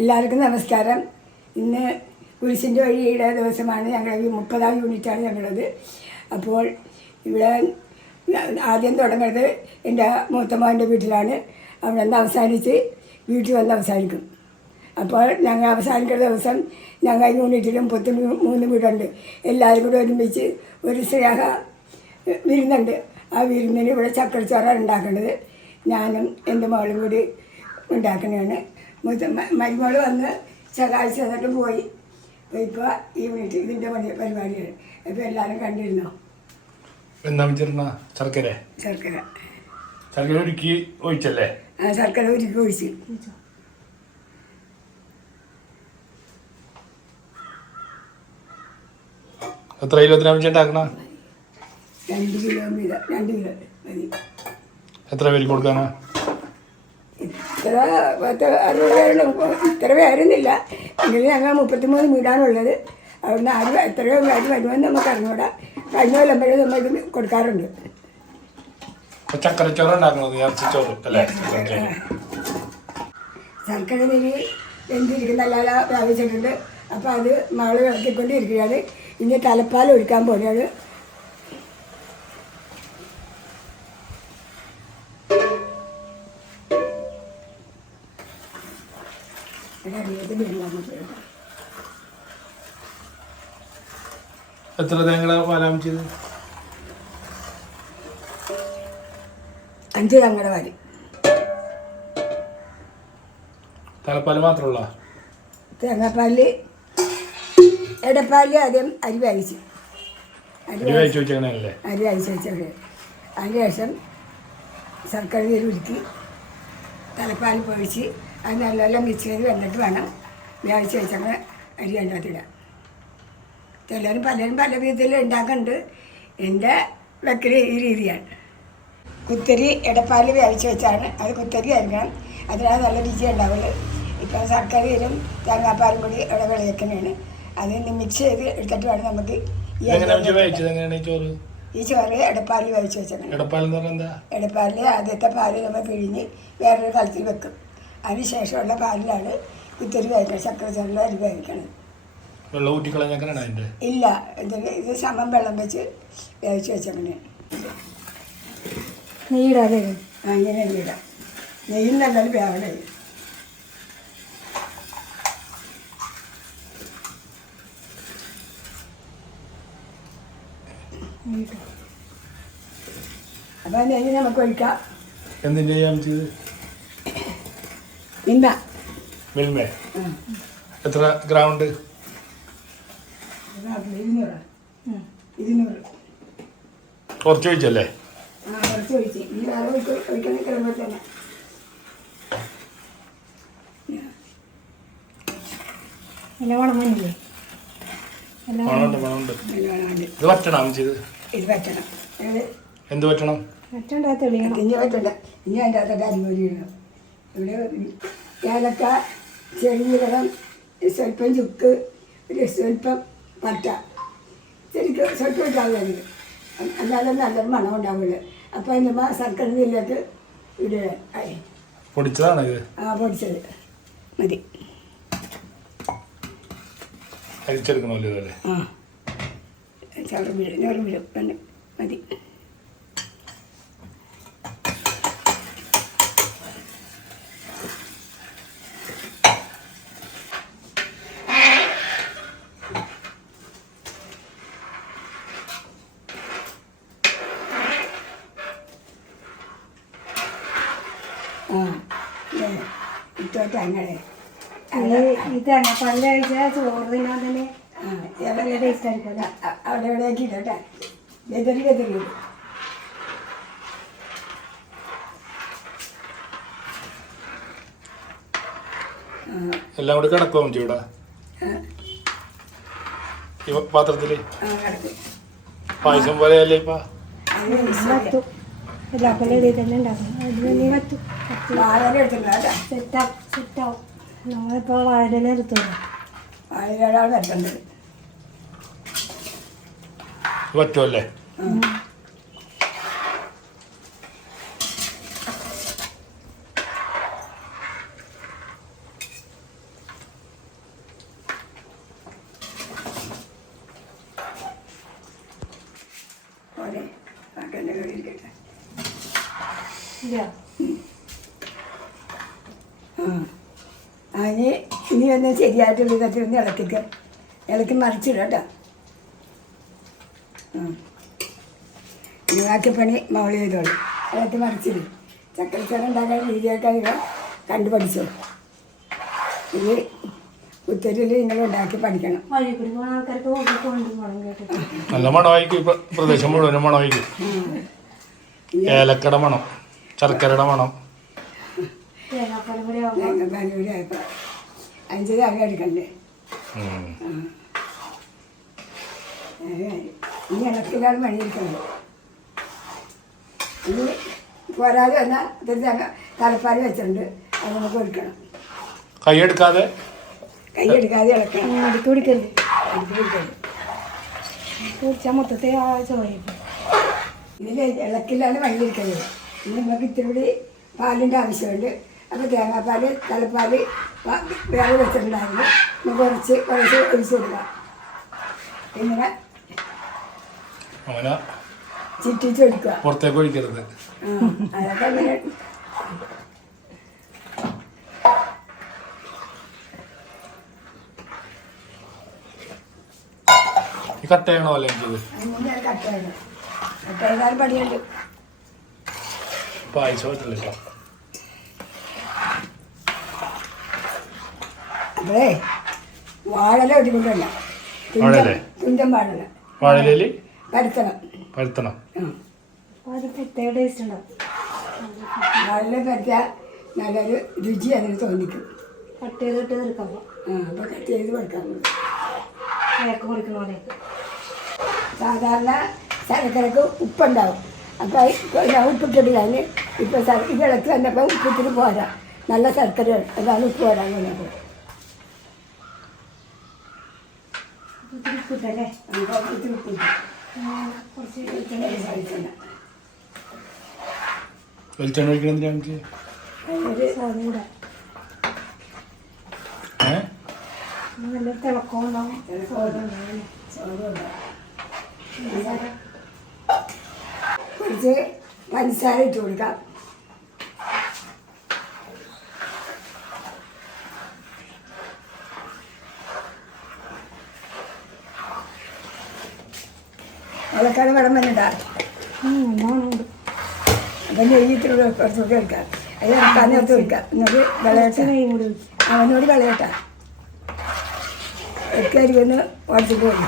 എല്ലാവർക്കും നമസ്കാരം. ഇന്ന് കുരിശിന്റെ വഴിയുടെ ദിവസമാണ്. ഞങ്ങൾ ഈ മുപ്പതാം യൂണിറ്റാണ് ഞങ്ങളത് അപ്പോൾ ഇവിടെ ആദ്യം തുടങ്ങുന്നത് എന്റെ മൂത്തമ്മന്റെ വീട്ടിലാണ്. അവിടെ നിന്ന് അവസാനിച്ച് വീട്ടിൽ വന്ന് അവസാനിക്കും. അപ്പോൾ ഞങ്ങൾ അവസാനിക്കുന്ന ദിവസം ഞങ്ങൾ യൂണിറ്റിലും പത്ത് മൂന്ന് വീടുണ്ട്. എല്ലാവരും കൂടെ ഒരുമിച്ച് ഒരു സ്നേഹ വിരുന്നുണ്ട്. ആ വിരുന്നിന് ഇവിടെ ചക്കരച്ചോറാണ് ഉണ്ടാക്കേണ്ടത് ഞാനും എന്റെ മകളും കൂടി ഉണ്ടാക്കുന്നതാണ്. മൂത്ത മരുമോൾ വന്ന് ചെറാഴ്ച എന്നിട്ട് പോയി. ഇപ്പോൾ ഈ വീട്ടിൽ ഇതിന്റെ പണി പരിപാടിയാണ്. ഇപ്പോൾ എല്ലാവരും കണ്ടിരുന്നോ? എന്താ വെച്ചിരുന്ന ശർക്കര? ശർക്കര. ശർക്കര ഒരുക്കി ഒഴിച്ചല്ലേ? ആ ശർക്കര ഒരുക്കി ഒഴിച്ച്. എത്ര ഉണ്ടാക്കണ? രണ്ട് കിലോ രണ്ട് കിലോ മതി. എത്ര പേര് കൊടുക്കാനാ? ഇത്ര പത്ത് അറുപത് പേരുള്ള ഇത്ര പേരൊന്നുമില്ല. എങ്കിലും ഞങ്ങൾ മുപ്പത്തിമൂന്ന് വീടാണുള്ളത്. അവിടുന്ന് ആര് എത്രയോ പേര് വരുമെന്ന് നമുക്ക് അറിഞ്ഞൂടാ. കഴിഞ്ഞ കൊല്ലമ്പോഴേ നമ്മൾ ഇത് കൊടുക്കാറുണ്ട്. ചക്കരച്ചോറ് ഉണ്ടാക്കണത് ഇറച്ചിച്ചോറ് അല്ലേ. ശർക്കര നെരി വെന്തിരിക്കുന്ന നല്ല പ്രാപിച്ചിട്ടുണ്ട് അപ്പോൾ അത് മകൾ ഇറക്കിക്കൊണ്ടിരിക്കുകയാണ് ഇനി തലപ്പാൽ ഒഴിക്കാൻ പോലെയാണ് എത്ര തേങ്ങ പാലാമിച്ചത് അഞ്ച് തേങ്ങ വാരി. തലപ്പാൽ മാത്രമുള്ള? തേങ്ങാപ്പാൽ എടപ്പാൽ ആദ്യം അരി വായിച്ചു അരി വായിച്ചു വെച്ചേക്കണല്ലേ അരി വായിച്ചു വെച്ചത് അതിന് ശേഷം ശർക്കര നീര് ഉരുക്കി തലപ്പാൽ പൊഴിച്ച് അത് നല്ലതെല്ലാം മിക്സ് ചെയ്ത് വന്നിട്ട് വേണം. വേവിച്ച് വെച്ചങ്ങനെ അരി അതിനകത്തിടാം ചിലരും പലരും പല രീതിയിൽ ഉണ്ടാക്കുന്നുണ്ട് എന്റെ വെക്കൽ ഈ രീതിയാണ്. കുത്തരി ഇടപ്പാൽ വേവിച്ച് വെച്ചാണ്. അത് കുത്തരി അരിക്കണം അതിനകത്ത് നല്ല രുചി ഉണ്ടാവുള്ളൂ. ഇപ്പം ശർക്കരയിലും തേങ്ങാപ്പാലും കൂടി ഇവിടെ വിളയിക്കുന്നതാണ്. അത് മിക്സ് ചെയ്ത് എടുത്തിട്ട് വേണം നമുക്ക് ഈ ചോറ്? ഇടപ്പാലിൽ വേവിച്ച് വെച്ചേക്കണം. ഇടപ്പാലിൽ ആദ്യത്തെ പാൽ നമ്മൾ പിഴിഞ്ഞ് വേറൊരു കളത്തിൽ വെക്കും. അതിന് ശേഷമുള്ള പാലിലാണ് കുത്തരി വേവിക്കണം ചക്കര ചോറിൽ അരി വേവിക്കണം വെള്ളം ഊറ്റിക്കളഞ്ഞാൽ ഇല്ല ഇതിന് ഇത് സമം വെള്ളം വെച്ച് വേവിച്ച് വെച്ചങ്ങനെ നെയ്യിടാതെ അങ്ങനെ നെയ്യിടാം. നെയ്യിൽ നല്ലൊരു വേവണേ. അപ്പോൾ നെയ്യ് നമുക്ക് ഒഴിക്കാം. എന്തിന്റെ ചെയ്യാൻ നിന്ന മിൽമേ. എത്ര ഇരുന്നൂറ്. കുറച്ച് ചോദിച്ചല്ലേ ഇത് പറ്റണം എന്ത് വറ്റണം മറ്റുണ്ടാ തെളിയണം. ഇനി പറ്റണ്ട. ഇനി അതിന്റെ അകത്തോട്ട് അരിമൊഴി ഇടണം. ഇവിടെ ഏലക്ക ചെറുജീരകം സ്വല്പം ചുക്ക് ഒരു സ്വല്പം പട്ട. ശരിക്കും സ്വല്പം ഇട്ടാൽ മതി എന്നാലും നല്ലൊരു മണം ഉണ്ടാവുള്ളൂ. അപ്പോൾ അതിന്റെ മാ ശർക്കര ഇല്ലാത്ത ഇടുക ആയി. പൊടിച്ചതാണ് ആ പൊടിച്ചത്. മതി. അരിച്ചെടുക്കണമല്ലോ ആ. ചോറ് വീഴും ചോറ് വീഴും മതി. ഇട്ടോട്ടെ അങ്ങനെ തേങ്ങാപ്പാലിൽ കഴിച്ചാൽ ചോറ് തിന്നാൻ തന്നെ അല്ലേ അ- അവിടെ എവിടെ ഇടട്ടെ. ഗതിരി ഗതിരി ഇടും. എല്ലാം കൂടി കിടക്കുമോ ആ, ഈ പാത്രത്തിൽ. പായസം പോലെയല്ലേ ഇപ്പൊ? വാഴ എടുത്തില്ല കേട്ടോ സെറ്റാവും സെറ്റാവും നമ്മളിപ്പോൾ വാഴയില എടുത്തോളൂ വാഴയിലാണ് വരേണ്ടത് പറ്റുമല്ലേ ഇല്ല ആ അതിന് ഇനി ഒന്ന് ശരിയായിട്ടുള്ള വിധത്തിൽ ഒന്ന് ഇളക്കിക്ക. ഇളക്കി മറിച്ചിടും കേട്ടോ. ആ. ഇനി പണി മോളി ചെയ്തോളൂ. ഇളക്കി മറിച്ചിടും. ചക്കരച്ചോറ് ഉണ്ടാക്കാൻ രീതിയൊക്കെ നിങ്ങൾ കണ്ടുപഠിച്ചോ? ഇനി ഉത്തരവിൽ നിങ്ങൾ ഉണ്ടാക്കി പഠിക്കണം. നല്ല മണമായിരിക്കും പ്രദേശം മുഴുവനും മണമായിരിക്കും. ഏലക്കട മണം ശർക്കരയുടെ മണം. എടുക്കണ്ടേ? ഉം. ഇനി പോരാതെ വന്നാൽ തലപ്പാൽ വെച്ചിട്ടുണ്ട്. അത് നമുക്ക് എടുക്കണം കൈ എടുക്കാതെ? കൈ എടുക്കാതെ ഇളക്കണം. അടുത്ത് പിടിക്കരുത് അടുത്ത് പിടിക്കരുത്. കുടിച്ചാൽ മൊത്തത്തെ ആ ചോദിക്കും ഇതിൽ ഇളക്കിലാണ് പണിയെടുക്കുന്നത് ഇനി നമുക്ക് ഇത്തിരി കൂടി പാലിന്റെ ആവശ്യമുണ്ട്. അപ്പോൾ തേങ്ങാപ്പാൽ തലപ്പാൽ വേറെ വെച്ചിട്ടുണ്ടായിരുന്നു. കുറച്ച് കുറച്ച് ഒഴിച്ച് കൊടുക്കാം. ഇങ്ങനെ ചിറ്റിച്ച് ഒഴിക്കുക. പുറത്തേക്ക് ഒഴിക്കരുത്. അതൊക്കെ അങ്ങനെ. കട്ട് ചെയ്യണോ അല്ലെങ്കിൽ ഇത്? അങ്ങനെ കട്ട് ചെയ്യണം. കട്ട് ചെയ്താൽ പണിയുണ്ട്. പായസം പറ്റില്ല കേട്ടോ. അപ്പോഴേ വാഴല ഒടികൊണ്ടല്ല വാഴയില? തുഞ്ചൻ വാഴല? വാഴയിലയിൽ പരത്തണം. പരത്തണം. പ്രത്യേക ടേസ്റ്റ് ഉണ്ടാവും വാഴല പരത്തിയാൽ നല്ലൊരു രുചി അതിന് തോന്നിക്കും. കട്ട് ആ അപ്പോൾ കട്ട് ചെയ്ത് കൊടുക്കാൻ പറ്റും കേക്ക് കൊടുക്കുന്ന പോലെയൊക്കെ. സാധാരണ ശർക്കരക്ക് ഉപ്പുണ്ടാവും. അപ്പോൾ ഞാൻ ഉപ്പിട്ടിട്ടില്ല. ഇപ്പോൾ ശർ ഇത് ഇളക്കി വന്നപ്പോൾ ഉപ്പിട്ടിട്ട് പോരാ. നല്ല ശർക്കര അതാണ് ഉപ്പ് പോരാൻ വന്നപ്പോൾ ഇത്തിരി ഉപ്പിട്ടു കുറച്ച് വെളിച്ചെണ്ണ. ഒഴിക്കണം എന്തിനാ നമുക്ക് നല്ല തിളക്കം ഉണ്ടാവും. കുറച്ച് പഞ്ചസാര ഇട്ട് കൊടുക്കാം. വന്നിട്ടാ നല്ലോണം അപ്പം കൂടെ കുറച്ചുകൂടി എടുക്കാം. അത് നേരത്ത് കൊടുക്കാം. എന്നിട്ട് വിളയട്ട. അവനോട് വിളയട്ട ഒക്കെ അരികൊന്ന് ഉടച്ചിട്ട് പോയി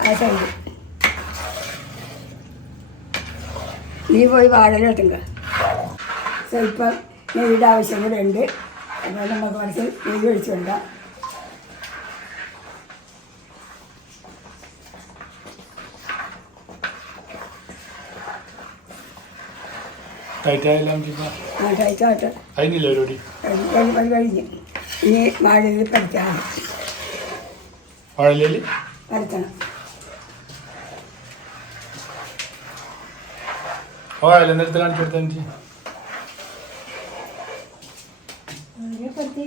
ആ സൈഡ് നീ പോയി വാഴല ഇട്ടുക സ്വല്പം നെയ്യുടെ ആവശ്യം കൂടെ ഉണ്ട്. അപ്പോൾ നമുക്ക് കുറച്ച് നെയ്യ് ഒഴിച്ചു നമുക്കിപ്പോൾ ആ ടൈറ്റായിട്ട് അതിനില്ല പരിപാടി? കഴിഞ്ഞ്. ഇനി വാഴയിൽ പരത്താൻ വാഴയിലയിൽ പരത്തണം. വാഴയില നേരത്തെ കാണിച്ചു കൊടുത്താൽ എനിക്ക്?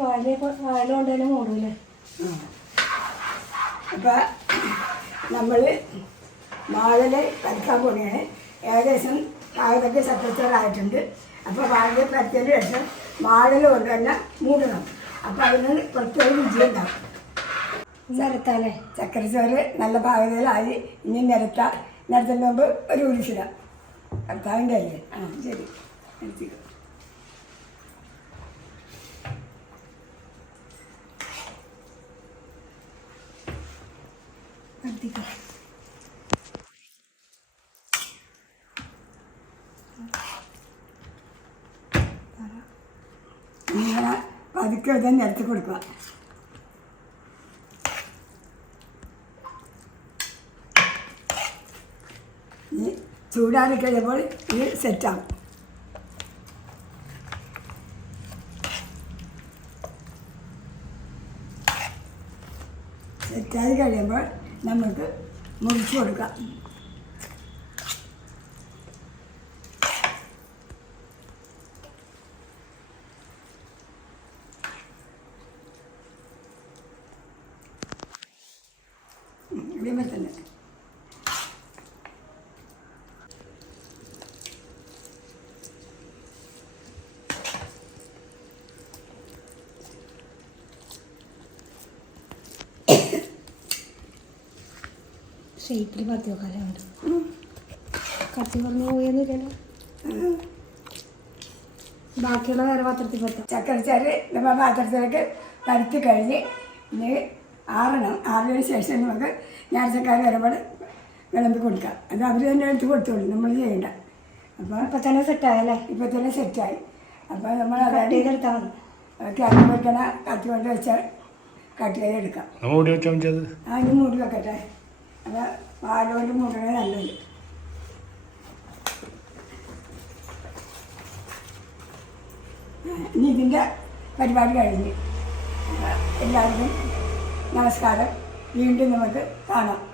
വാഴ വാഴ കൊണ്ട് മൂടൂലേ? അപ്പോൾ നമ്മൾ വാഴൽ പരത്താൻ പോവുകയാണ് ഏകദേശം കായതൊക്കെ ചക്കച്ചോറായിട്ടുണ്ട് അപ്പോൾ വാഴ പരത്തിയതിന് ശേഷം വാഴൽ കൊണ്ട് തന്നെ മൂടണം. അപ്പോൾ അതിന് പ്രത്യേക രുചി ഉണ്ടാവും. നിരത്താലേ ചക്കരച്ചോറ് നല്ല പാകതയിലായി ഇനി നിരത്താം നിരത്തുന്ന മുമ്പ് ഒരു കുരിശിടാം ഭർത്താവിന്റെ അല്ലേ ആ ശരി. നിർത്തിക്കോ. നിർത്തിക്കോ ഇങ്ങനെ പതുക്കെ തന്നെ നിരത്തി കൊടുക്കുക. ഈ ചൂടാറി കഴിയുമ്പോൾ ഇത് സെറ്റാകും. സെറ്റായി കഴിയുമ്പോൾ നമുക്ക് മുറിച്ച് കൊടുക്കാം. വിമലത്തിന്റെ ഷേപ്പിൽ പത്തി വെക്കാലേ ഉണ്ട് കത്തി പറഞ്ഞു പോയെന്നില്ലല്ലോ ബാക്കിയുള്ള നേരെ പാത്രത്തിൽ പറ്റും ചക്കരച്ചാറ് നമ്മൾ പാത്രത്തിലൊക്കെ പരത്തി കഴിഞ്ഞ് ഇനി ആറണം ആറിന് ശേഷം നമുക്ക് ഞായറാഴ്ചക്കാർ വരുമ്പോൾ വിളമ്പി കൊടുക്കാം. അത് അവർ തന്നെ എടുത്ത് കൊടുത്തോളൂ. നമ്മൾ ചെയ്യണ്ട. അപ്പോൾ ഇപ്പം തന്നെ സെറ്റായല്ലേ ഇപ്പം തന്നെ സെറ്റായി അപ്പോൾ നമ്മൾ കട്ട് അതായത് ചെയ്തെടുത്താൽ മതി. കിഴങ്ങ് വെക്കണ കത്തി കൊണ്ട് വെച്ചാൽ കട്ട് ചെയ്തെടുക്കാം എടുക്കാം. ഓടി വെച്ചാൽ അതിന് മൂടി വെക്കട്ടെ. അത് പാലുകൊണ്ട് മൂടണേ നല്ലത്. ഇനി ഇതിന്റെ പരിപാടി കഴിഞ്ഞ്. എല്ലാവർക്കും നമസ്കാരം. വീണ്ടും നമുക്ക് കാണാം.